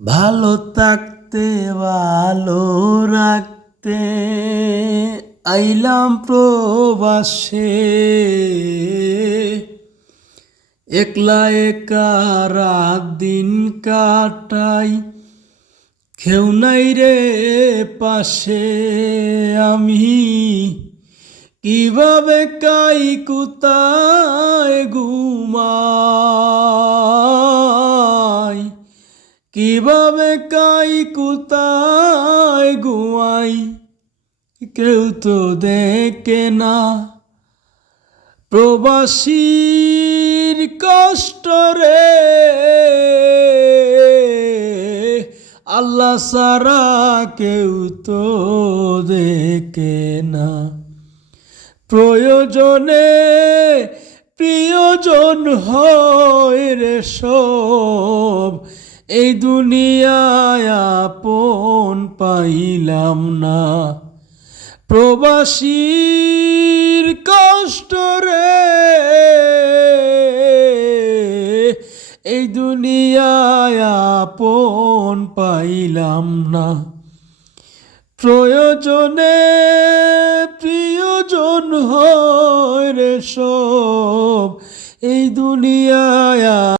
ভালো থাকতে ভালো রাখতে আইলাম প্রবাসে, একলা একা রাত দিন কাটাই, কেউ নাই রে পাশে। আমি কিভাবে কাই কোথায় ঘুমাই, কিভাবে কাই কোথায় ঘুমাই, কেউ তো দেখে না। প্রবাসীর কষ্ট রে আল্লাহ সারা কেউ তো দেখে না। প্রয়োজনে প্রিয়জন হয় রে সব, এই দুনিয়ায় আপন পাইলাম না। প্রবাসীর কষ্ট রে এই দুনিয়ায় আপন পাইলাম না। প্রয়োজনে প্রিয়জন হয় রে সব, এই দুনিয়ায়